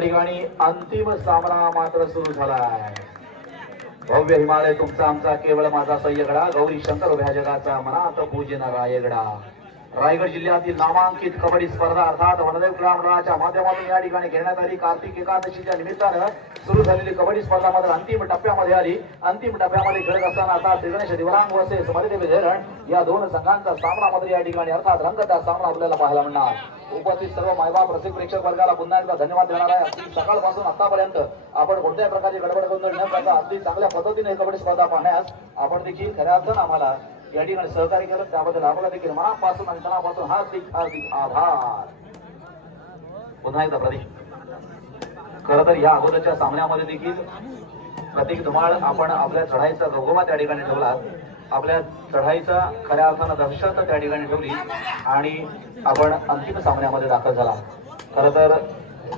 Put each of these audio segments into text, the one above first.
ठिकाणी अंतिम सामना मात्र सुरू झालाय. भव्य हिमालय तुमचा आमचा केवळ माझा सय्यगडा गौरी शंकर उभ्या जगाचा मनात पूजन रायगडा रायगड जिल्ह्यातील नामांकित कबड्डी स्पर्धा अर्थात वनदेव क्रीडा मंडळाच्या माध्यमातून या ठिकाणी घेण्यात आली. कार्तिक एकादशीच्या निमित्तानं सुरू झालेली कबड्डी स्पर्धा मात्र अंतिम टप्प्यामध्ये आली. अंतिम टप्प्यामध्ये खेळत असताना आता श्रीगणेश दिवरांग वर्सेस मरिदेवी धरण या दोन संघांचा सामना मात्र या ठिकाणी अर्थात रंगता सामना आपल्याला पाहायला मिळणार. उपस्थित सर्व मायबाप रसिक प्रेक्षक वर्गाला पुन्हा एकदा धन्यवाद देणार आहे. अगदी सकाळपासून आतापर्यंत आपण कोणत्याही प्रकारची गडबड गोंधळ न करता अगदी चांगल्या पद्धतीने कबड्डी स्पर्धा पाहण्यास आपण देखील खऱ्या अर्थानं आम्हाला या ठिकाणी सहकार्य केलं. त्याबद्दल आम्हाला देखील मनापासून आणि मनापासून हार्दिक हार्दिक आभार. पुन्हा एकदा प्रदेश खर तर या अगोदरच्या सामन्यामध्ये देखील प्रतीक धुमाळ आपण आपल्या चढाईचा गौगोमा त्या ठिकाणी ठेवला. आपल्या चढाईचा खऱ्या अर्थानं दहशत त्या ठिकाणी ठेवली आणि आपण अंतिम सामन्यामध्ये दाखल झाला. खर तर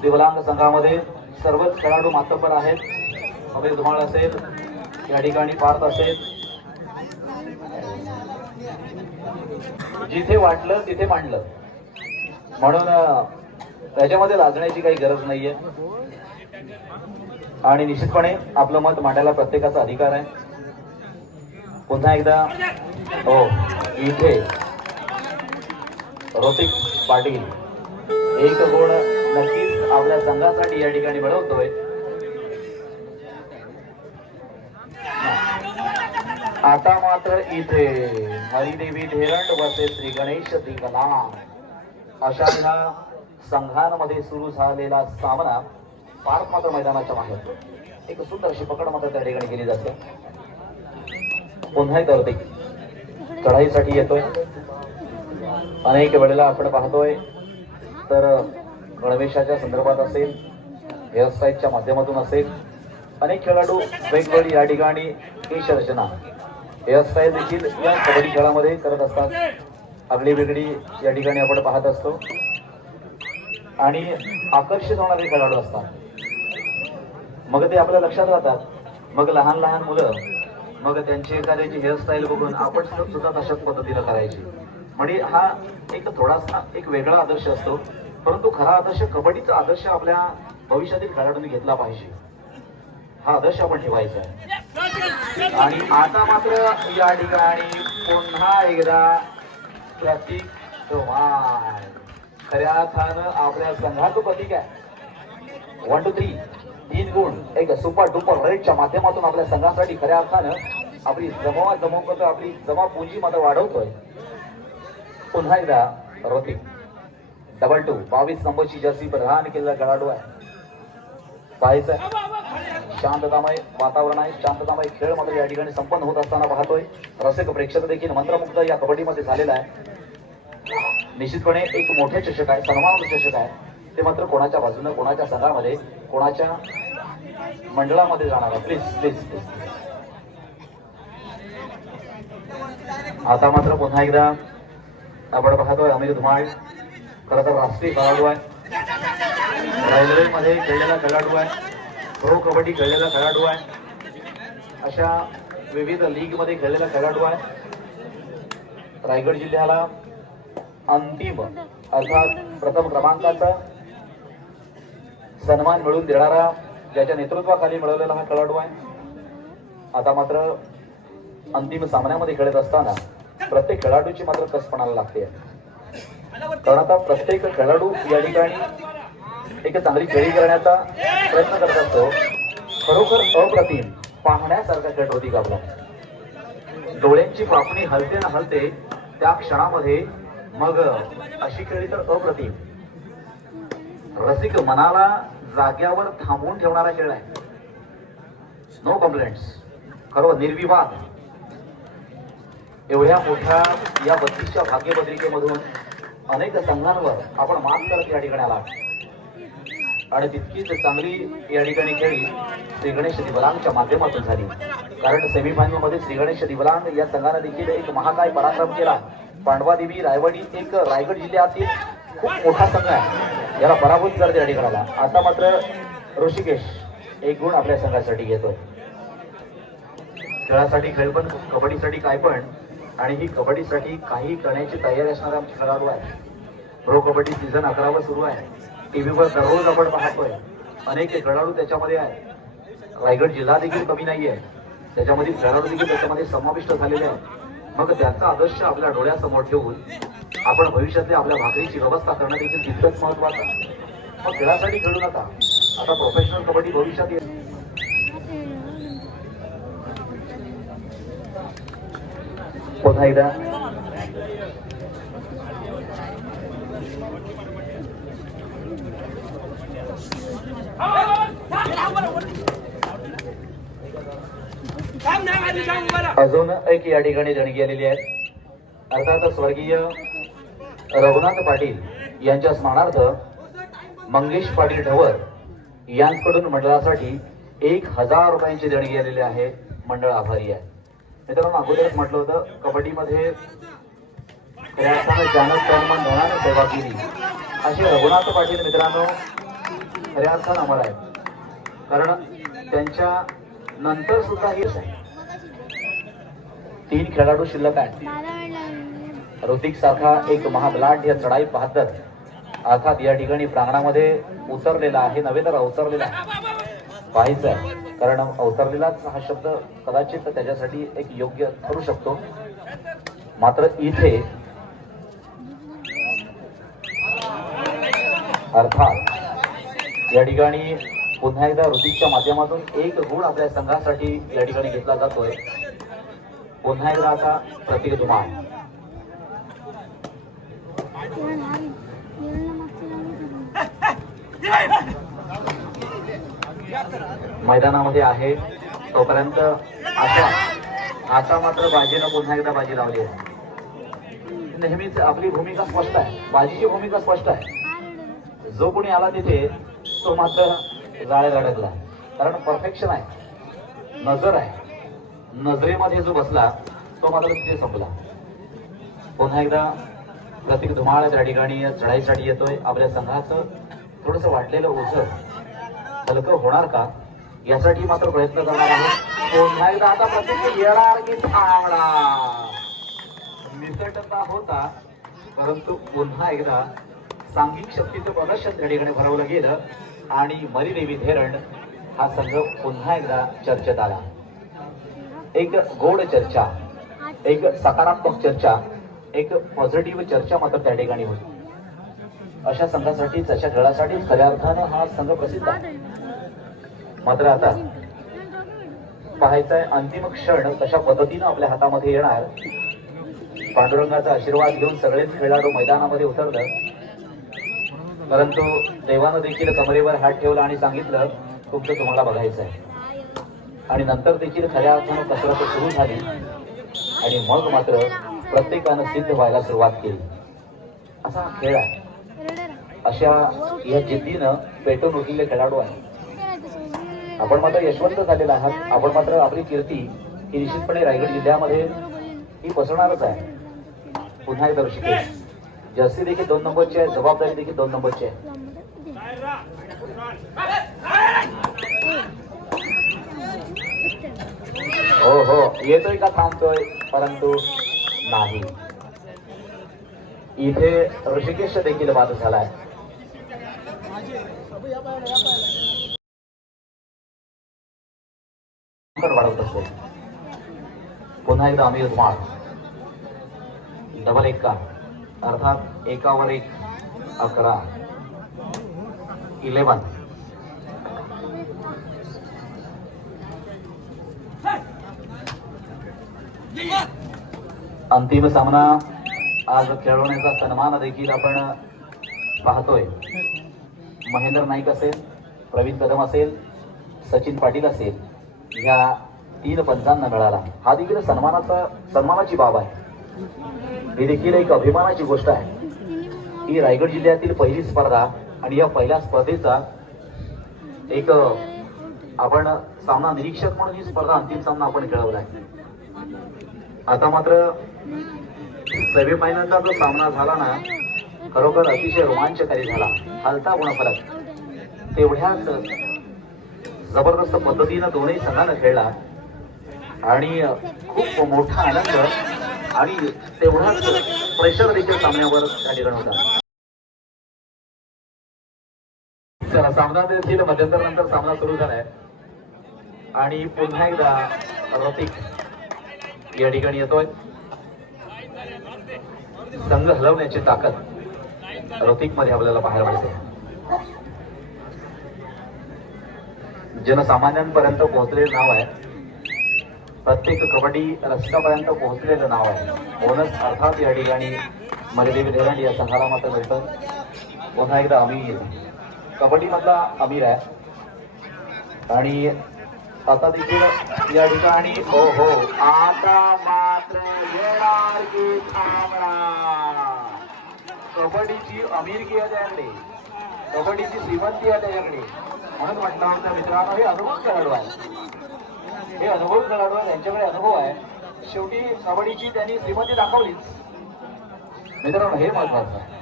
दिवलांग संघामध्ये सर्वच खेळाडू मातब्बर आहेत. अमित धुमाळ असेल या ठिकाणी पार्थ असेल जिथे वाटलं तिथे मांडलं. म्हणून त्याच्यामध्ये लाजण्याची काही गरज नाहीये. आणि निश्चितपणे आपलं मत मांडायला प्रत्येकाचा अधिकार आहे. पुन्हा एकदा हो इथे रोतिक पाटील एक गुण नक्कीच आपल्या संघासाठी या ठिकाणी मिळवतोय आता मात्र इथे हरिदेवी धेरंड वसे श्री गणेश दिंगला. अशा ह्या संघांमध्ये सुरू झालेला सामना पार्क मात्र मैदानाच्या बाहेर एक सुंदर अशी पकड मात्र त्या ठिकाणी केली जाते. पुन्हा करते चढाईसाठी येतोय. अनेक वेळेला आपण पाहतोय. तर गणवेशाच्या संदर्भात असेल हेअरस्टाईलच्या माध्यमातून असेल अनेक खेळाडू वेगवेगळी या ठिकाणी केशरचना हेअरस्टाईल देखील या कबड्डी खेळामध्ये करत असतात. आगळी वेगळी या ठिकाणी आपण पाहत असतो. आणि आकर्षित होणारे खेळाडू असतात. मग ते आपल्या लक्षात राहतात. मग लहान लहान मुलं मग त्यांची एखाद्याची हेअरस्टाईल बघून आपण सुद्धा तशाच पद्धतीनं करायची. म्हणजे हा एक थोडासा एक वेगळा आदर्श असतो. परंतु खरा आदर्श कबड्डीचा आदर्श आपल्या भविष्यातील खेळाडूंनी घेतला पाहिजे. हा आदर्श आपण ठेवायचा आहे. आणि आता मात्र या ठिकाणी पुन्हा एकदा प्रतीक चव्हाण. खऱ्या अर्थानं आपल्या संघाचं प्रतीक आहे. वन टू थ्री तीन गुण. एक सुपर डुपर रेटच्या माध्यमातून आपल्या संघासाठी खऱ्या अर्थानं आपली जमावा जमव करतो आपली जमा पुंजी मात्र वाढवतोय. पुन्हा एकदा रतिक डबल टू बावीस नंबरची जर्सी प्रधान केलेला खेळाडू आहे. पाहायचं शांततामय वातावरण आहे. शांततामय खेळ मात्र या ठिकाणी संपन्न होत असताना पाहतोय. रसिक प्रेक्षक देखील मंत्रमुग्ध या कबड्डीमध्ये झालेला आहे. निश्चितपणे एक मोठे चषक आहे सन्मान चषक आहे. ते मात्र कोणाच्या बाजूनं कोणाच्या संघामध्ये कोणाच्या मंडळामध्ये जाणार आहे? प्लीज प्लीज प्लीज आता मात्र पुन्हा एकदा आपण पाहतोय अमित धुमाळ. खरं तर राष्ट्रीय खेळाडू आहे. रायगडमध्ये खेळलेला खेळाडू आहे. प्रो कबड्डी खेळलेला खेळाडू आहे. अशा विविध लीगमध्ये खेळलेला खेळाडू आहे. रायगड जिल्ह्याला अंतिम अर्थात प्रथम क्रमांकाचा सन्मान मिळवून देणारा ज्याच्या नेतृत्वाखाली मिळवलेला हा खेळाडू आहे. आता मात्र अंतिम सामन्यामध्ये खेळत असताना प्रत्येक खेळाडूची मात्र कसपणाला लागते कारण आता प्रत्येक खेळाडू या ठिकाणी एक चांगली खेळी करण्याचा प्रयत्न करत असतो. खरोखर अप्रतिम पाहण्यासारखा खेळ होती का आपला डोळ्यांची पापणी हलते ना हलते त्या क्षणामध्ये मग अशी खेळी तर अप्रतिम. रसिक मनाला जाग्यावर थांबवून ठेवणारा खेळ आहे. नो कम्प्लेंट्स खरं निर्विवाद. एवढ्या मोठ्या या बत्तीसच्या भाग्यपत्रिकेमधून अनेक संघांवर आपण मात करत या ठिकाणी आला. आणि तितकीच चांगली या ठिकाणी खेळी श्रीगणेश दिवलांगच्या माध्यमातून झाली. कारण सेमीफायनलमध्ये श्रीगणेश दिवलांग या संघाने देखील एक महाकाय पराक्रम केला. पांडवादेवी रायवडी एक रायगड जिल्ह्यातील खूप मोठा संघ आहे. याला पराभूत करते या ठिकाणाला आता मात्र ऋषिकेश एक गुण आपल्या संघासाठी घेतोय. खेळासाठी खेळ पण कबड्डीसाठी काय पण आणि ही कबड्डीसाठी काही करण्याची तयारी असणार आमचे खेळाडू आहेत प्रो कबड्डी सीझन अकरावर सुरू आहे. टीव्हीवर दररोज आपण पाहतोय. अनेक खेळाडू त्याच्यामध्ये आहे रायगड जिल्हा देखील कमी नाही आहे. त्याच्यामध्ये खेळाडू देखील त्याच्यामध्ये समाविष्ट झालेले आहेत. मग त्याचा आदर्श आपल्या डोळ्यासमोर ठेवून आपण भविष्यातली आपल्या भाकरीची व्यवस्था करणं देखील तितकंच महत्वाचं मग खेळासाठी खेळू नका. आता प्रोफेशनल कबड्डी भविष्यात येईल. पुन्हा एकदा अजून एक या ठिकाणी देणगी आलेली आहे. अर्थात स्वर्गीय रघुनाथ पाटील यांच्या स्मरणार्थ मंगेश पाटील ढवर यांकडून मंडळासाठी एक हजार रुपयांची देणगी आलेली आहे. मंडळ आभारी आहे. मित्रांनो अगोदरच म्हटलं होतं कबड्डीमध्ये खऱ्या अर्थानं ज्यानं सेवा केली असे रघुनाथ पाटील मित्रांनो खऱ्या अर्थानं अमर आहेत. कारण त्यांच्या नंतर सुद्धा हेच आहे तीन खेळाडू शिल्लक आहेत. ऋतिक सारखा एक महाबलाढ्य चढाई पाहतात अर्थात या ठिकाणी प्रांगणामध्ये उतरलेला आहे नव्हे तर अवतरलेला आहे. पाहायचं आहे कारण अवतरलेलाच हा शब्द कदाचित त्याच्यासाठी एक योग्य ठरू शकतो. मात्र इथे अर्थात या ठिकाणी पुन्हा एकदा ऋतिकच्या माध्यमातून एक गुण आपल्या संघासाठी या ठिकाणी घेतला जातोय. पुन्हा एकदा आता प्रतीक धुमाळ मैदानामध्ये आहे. तोपर्यंत आशा आता मात्र बाजीनं पुन्हा एकदा बाजी लावली आहे. नेहमीच आपली भूमिका स्पष्ट आहे. बाजीची भूमिका स्पष्ट आहे. जो कोणी आला तिथे तो मात्र जाळ्यात अडकला कारण परफेक्शन आहे. नजर आहे. नजरेमध्ये जो बसला तो मात्र तिथे संपला. पुन्हा एकदा प्रतीक धुमाळ त्या ठिकाणी चढाईसाठी येतोय. आपल्या संघाचं थोडस वाटलेलं ओझं हलकं होणार का? यासाठी मात्र प्रयत्न करणार आहे पुन्हा एकदा आता प्रत्येक येणार की थांबणार निसटता होता परंतु पुन्हा एकदा सांघिक शक्तीचं प्रदर्शन त्या ठिकाणी भरवलं गेलं आणि मरीदेवी धेरण हा संघ पुन्हा एकदा चर्चेत आला. एक गोड चर्चा एक सकारात्मक चर्चा एक पॉझिटिव्ह चर्चा मात्र त्या ठिकाणी होती. अशा संघासाठी तशा खेळासाठी खऱ्या अर्थानं हा संघ प्रसिद्ध आहे. मात्र आता पाहायचा अंतिम क्षण कशा पद्धतीनं आपल्या हातामध्ये येणार. पांडुरंगाचा आशीर्वाद घेऊन सगळेच खेळाडू मैदानामध्ये उतरलं. परंतु देवानं देखील कमरेवर हात ठेवला आणि सांगितलं तुमचं तुम्हाला बघायचं आहे आणि नंतर देखील खऱ्या अर्थानं कसरत सुरू झाली. आणि मग मात्र प्रत्येकानं सिद्ध व्हायला सुरुवात केली. असा हा खेळ आहे. अशा या जिद्दीनं पेटून उठलेले खेळाडू आहेत. आपण मात्र यशवंत झालेला आहात. आपण मात्र आपली कीर्ती ही निश्चितपणे रायगड जिल्ह्यामध्ये ही पसरणारच आहे. पुन्हा एकदा ऋषिकेश जर्सी देखील दोन नंबरची आहे. जबाबदारी देखील दोन नंबरची आहे. हो हो. येतोय का? थांबतोय. परंतु नाही. इथे ऋषिकेश देखील बाद झालाय. वाढवत असतो. पुन्हा एकदा अमीर माळ डबल एक्का अर्थात एकावर एक अकरा. इलेवन अंतिम सामना आज खेळवण्याचा सन्मान देखील आपण पाहतोय. महेंद्र नाईक असेल प्रवीण कदम असेल सचिन पाटील असेल. ह्या तीन पंचांना मिळाला. हा देखील सन्मानाचा सन्मानाची बाब आहे. ही देखील एक अभिमानाची गोष्ट आहे. ही रायगड जिल्ह्यातील पहिली स्पर्धा आणि या पहिल्या स्पर्धेचा एक आपण सामना निरीक्षक म्हणून ही स्पर्धा अंतिम सामना आपण खेळवलाय. आता मात्र सेमीफायनलचा जो सामना झाला ना खरोखर अतिशय रोमांचकारी झाला. हलता गुणफलक तेवढ्याच जबरदस्त पद्धतीनं दोन्ही संघानं खेळला. आणि खूप मोठा आनंद आणि तेवढाच प्रेशर देखील सामन्यावर त्या ठिकाणी होता. चला सामना देखील मध्यंतर नंतर सामना सुरू झालाय. आणि पुन्हा एकदा रतिक या ठिकाणी येतोय. संघ हलवण्याची ताकद रतिकमध्ये आपल्याला पाहायला मिळते. जनसामान्यांपर्यंत पोहोचलेलं नाव आहे. प्रत्येक कबड्डी रसिकापर्यंत पोहोचलेलं नाव आहे. बोनस अर्थात या ठिकाणी मलदेवी धेरंड या संघाला मात्र मिळतं. पुन्हा एकदा अमीर. कबड्डी मधला अमीर आहे. आणि आता देखील या ठिकाणी हो हो. आता मात्र येणार की कबड्डीची अमीरकी आहे कबड्डीची श्रीमंती आहे त्याच्याकडे म्हणून म्हटलं आमच्या मित्रांनो हे अनुभव खेळाडू आहे. हे अनुभव खेळाडू आहे त्यांच्याकडे अनुभव आहे. शेवटी कबड्डीची त्यांनी श्रीमंती दाखवलीच मित्रांनो हे महत्वाचं आहे.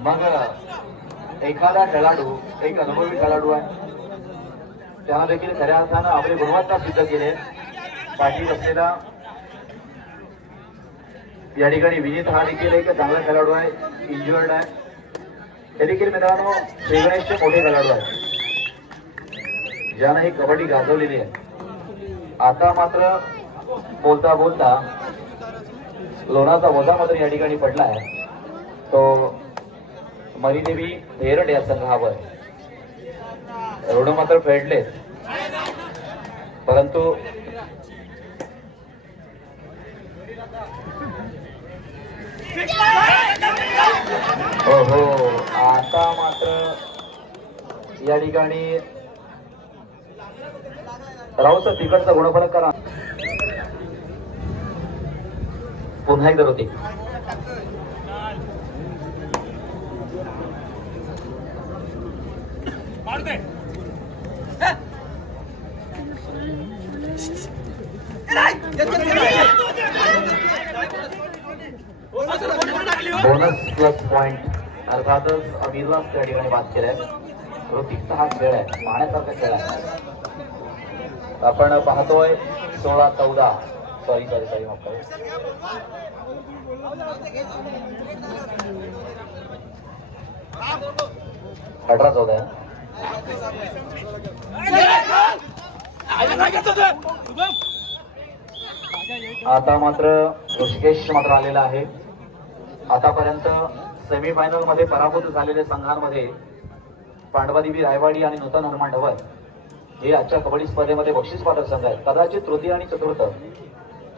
मग एखादा खेळाडू एक अनुभवी खेळाडू आहे. त्याला देखील खऱ्या अर्थानं आपली गुणवत्ता सिद्ध केले. पाठी असलेला या ठिकाणी विनीत हा देखील एक चांगला खेळाडू आहे इंजुअर्ड आहे. हे देखील मित्रांनो श्रीगणेशचे मोठे कलाडू आहेत. ज्यानं ही कबड्डी गाजवलेली आहे. आता मात्र बोलता बोलता लोणाचा वजा मात्र या ठिकाणी पडला आहे. तो मरीदेवी हेरड या संघावर रोड मात्र फेडलेत. परंतु हो हो. आता मात्र या ठिकाणी राऊत तिकडचा गुणफलक करा. पुन्हा एकदा होती बोनस प्लस पॉइंट. अर्थातच अमीरला त्या ठिकाणी बात केलाय. ऋतिकचा हा खेळ आहे. पाहण्यासारखा खेळ आहे. आपण पाहतोय सोळा चौदा. सॉरी सॉरी सॉरी माफ अठरा चौदा आता मात्र ऋषिकेश मात्र आलेला आहे. आतापर्यंत सेमीफायनलमध्ये पराभूत झालेल्या संघांमध्ये पांडवादेवी रायवाडी आणि नूतन हनुमान ढवळ हे आजच्या कबड्डी स्पर्धेमध्ये बक्षीस पात्र संघ आहेत. कदाचित तृतीय आणि चतुर्थ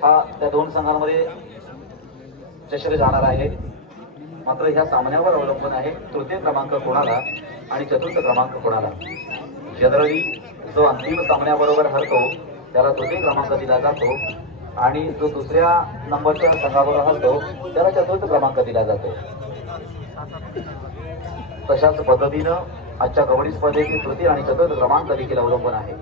हा त्या दोन संघांमध्ये चषक जाणार आहे. मात्र ह्या सामन्यावर अवलंबून आहे तृतीय क्रमांक कोणाला आणि चतुर्थ क्रमांक कोणाला? जनरली जो अंतिम सामन्याबरोबर हरतो त्याला तृतीय क्रमांक दिला जातो आणि जो दुसऱ्या नंबरच्या संघाबरोबर हरतो त्याला चतुर्थ क्रमांक दिला जातो. तशाच पद्धतीनं आजच्या कबड्डी स्पर्धेची तृतीय आणि चतुर्थ क्रमांक देखील अवलंबून आहे.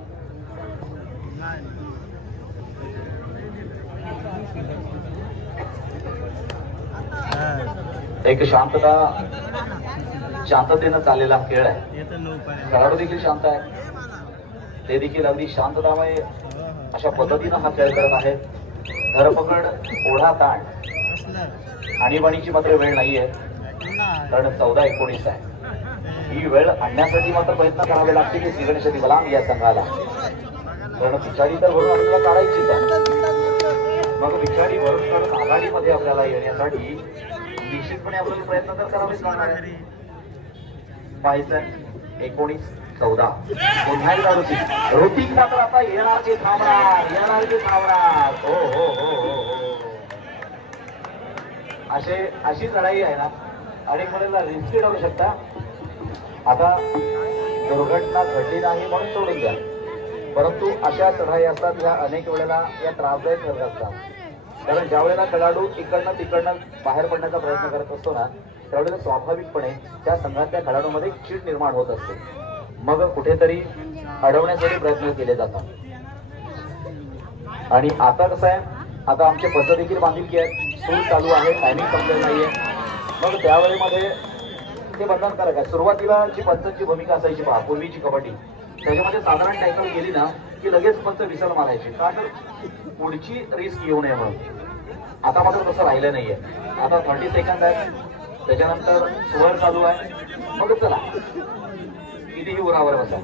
एक शांतता शांततेनं चाललेला खेळ आहे. खेळाडू देखील शांत आहे ते देखील अगदी शांततामय अशा पद्धतीनं हा खेळ करत आहे धरपकड ओढा ताण आणीबाणीची मात्र वेळ नाहीये. कारण चौदा एकोणीस आहे. ही वेळ आणण्यासाठी मात्र प्रयत्न करावे लागते की श्री श्रीगणेश दिवलांग या संघाला. कारण पिछाडी तर भरून आपल्याला काढायचीच आहे. मग पिछाडी भरून काढून आघाडीमध्ये आपल्याला येण्यासाठी निश्चितपणे आपल्याला प्रयत्न तर करावेच लागणार आहे पाहायचं एकोणीस चौदा. पुन्हा एकदा ऋतिक ऋतिक मात्र आता येणार ते थांबणार. येणार ते थांबणार हो हो, हो हो हो हो. असे अशी लढाई आहे ना अनेक वेळेला रिस्की ठरू शकता. आता दुर्घटना घडली नाही म्हणून सोडून द्या. परंतु अशा चढाई असतात ह्या अनेक वेळेला या त्रासदायक ठरत असतात. कारण ज्या वेळेला खेळाडू इकडनं तिकडनं बाहेर पडण्याचा प्रयत्न करत असतो ना त्यावेळेला स्वाभाविकपणे त्या संघातल्या खेळाडूमध्ये चीड निर्माण होत असते. मग कुठेतरी अडवण्यासाठी प्रयत्न केले जातात. आणि आता कसं आहे आता आमचे पद्धत देखील बांधिलकी आहे सूर चालू आहे टायमिंग संपलेलं आहे मग त्यावेळेमध्ये ते बंधनकारक आहे सुरुवातीला जी पंचची भूमिका असायची पहा पूर्वीची कबड्डी. त्याच्यामध्ये साधारण टॅकल गेली ना की लगेच पंच विसर मारायची. का तर पुढची रिस्क येऊ नये म्हणून. आता मात्र तसं राहिलं नाहीये. आता थर्टी सेकंद आहे. त्याच्यानंतर स्वर चालू आहे. मग चला. कितीही उरावर बसा.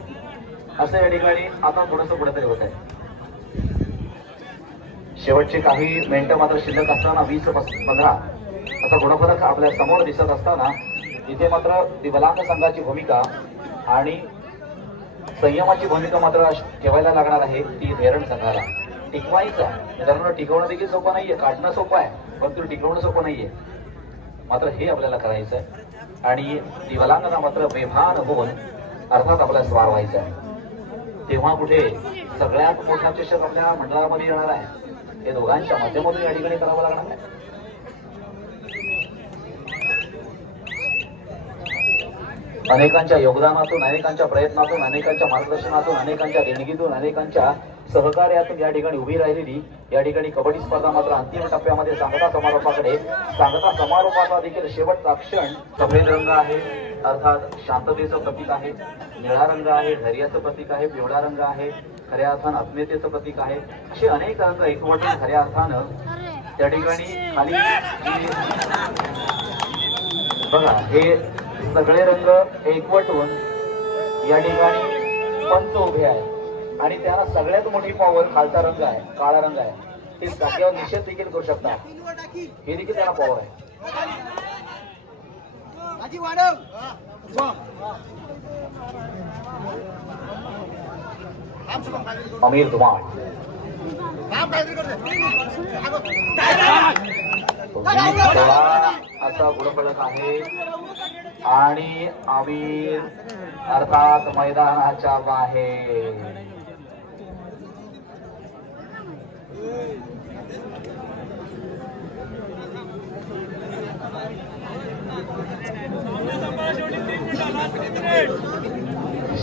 असं या ठिकाणी आता थोडस कुठेतरी होत आहे. शेवटचे काही मिनिटं मात्र शिल्लक असताना वीस पंधरा. असा गुणफरक आपल्यासमोर दिसत असताना इथे मात्र दिवलांग संघाची भूमिका आणि संयमाची भूमिका मात्र ठेवायला लागणार आहे ती धैरण संघाला. टिकवायचा मित्रांनो टिकवणं देखील सोपं नाहीये. काढणं सोपं आहे. पण टिकवणं सोपं नाहीये. मात्र हे आपल्याला करायचं आहे. आणि दिवलांगना मात्र बेभान होऊन अर्थात आपल्याला स्वार व्हायचा आहे. तेव्हा कुठे सगळ्यात मोठा चषक आपल्या मंडळामध्ये येणार आहे. हे दोघांच्या माध्यमातून या ठिकाणी करावं लागणार आहे. अनेकांच्या योगदानातून अनेकांच्या प्रयत्नातून अनेकांच्या मार्गदर्शनातून अनेकांच्या देणगीतून अनेकांच्या सहकार्यातून या ठिकाणी उभी राहिलेली या ठिकाणी कबड्डी स्पर्धा मात्र अंतिम टप्प्यामध्ये सांगता समारोपाकडे सांगता समारोपाचा देखील शेवटचा क्षण सफेद रंग आहे अर्थात शांततेचं प्रतीक आहे निळा रंग आहे धैर्याचं प्रतीक आहे पिवळा रंग आहे खऱ्या अर्थानं आत्मीयतेचं प्रतीक आहे असे अनेक रंग एकवटून खऱ्या अर्थानं त्या ठिकाणी खाली बघा हे सगळे रंग एकवटून या ठिकाणी पंच उभे आहे आणि त्याला सगळ्यात मोठी पॉवर खालचा रंग आहे काळा रंग आहे. ते जागेवर निषेध देखील करू शकतात. हे देखील त्याला पॉवर आहे. अमीर धुमाळ असा गुणफलक आहे. आणि आम्ही अर्थात मैदानाच्या बाहेर.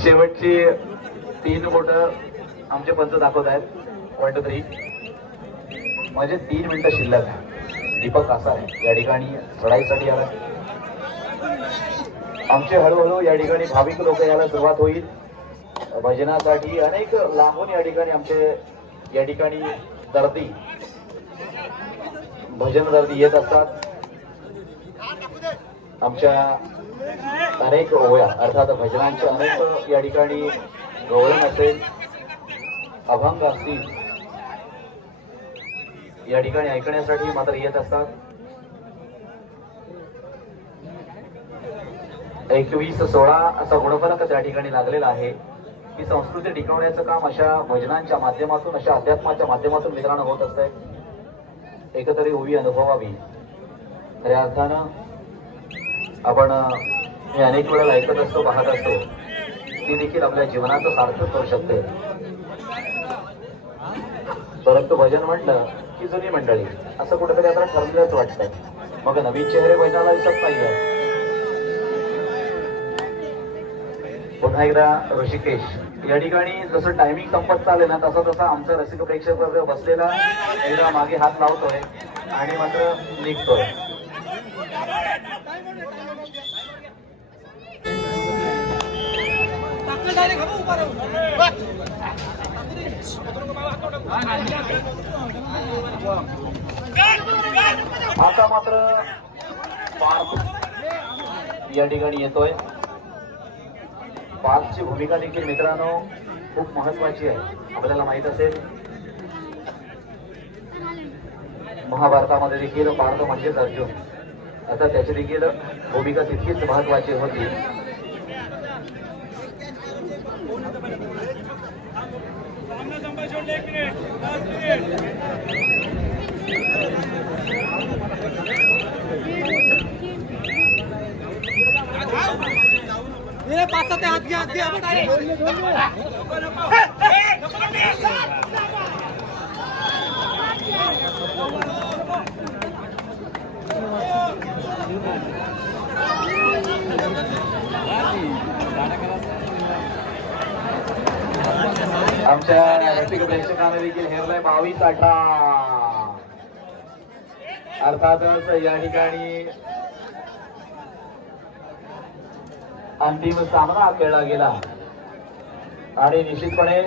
शेवटची तीन बोट आमचे पंच दाखवत आहेत. वन टू थ्री म्हणजे तीन मिनिटं शिल्लक आहे. दीपक असा आहे. या ठिकाणी चढाईसाठी आला आमचे हळूहळू या ठिकाणी भाविक लोक यायला सुरुवात होईल. भजनासाठी अनेक लांबून या ठिकाणी आमचे या ठिकाणी दर्दी भजन दर्दी येत असतात. आमच्या अनेक ओव्या अर्थात भजनांचे अनेक या ठिकाणी गवळण असेल अभंग असतील या ठिकाणी ऐकण्यासाठी मात्र येत असतात. एकवीस सोळा असा गुणफलक त्या ठिकाणी लागलेला आहे. ही संस्कृती टिकवण्याचं काम अशा भजनांच्या माध्यमातून अशा अध्यात्माच्या माध्यमातून मित्रांनो होत असतंय. एकतरी उभी अनुभवावी. खऱ्या अर्थानं आपण हे अनेक वेळेला ऐकत असतो पाहत असतो. ती देखील आपल्या जीवनाचं सार्थक करू शकते. परंतु भजन म्हटलं की जुनी मंडळी असं कुठेतरी आता ठरलेलंच वाटतंय. मग नवीन चेहरे भजनाला दिसत नाहीये. पुन्हा एकदा ऋषिकेश. या ठिकाणी जसं टायमिंग संपत चालेल ना तसा तसा आमचा रसिक प्रेक्षक वर्ग बसलेला एकदा मागे हात लावतोय आणि मात्र निघतोय. आता मात्र या ठिकाणी येतोय. पाचची भूमिका देखील मित्रांनो खूप महत्वाची आहे. आपल्याला माहीत असेल महाभारतामध्ये देखील पार्थ म्हणजेच अर्जुन. आता त्याची देखील भूमिका तितकीच महत्वाची होती ये पाच ते हात घ्या हात घ्या आमच्या रसिक देखील हेरलाय बावीस अठरा अर्थातच या ठिकाणी अंतिम सामना खेळला गेला. आणि निश्चितपणे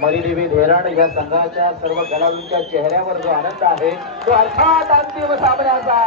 मरीदेवी धेरण या संघाच्या सर्व खेळाडूंच्या चेहऱ्यावर जो आनंद आहे तो अर्थात अंतिम सामन्याचा.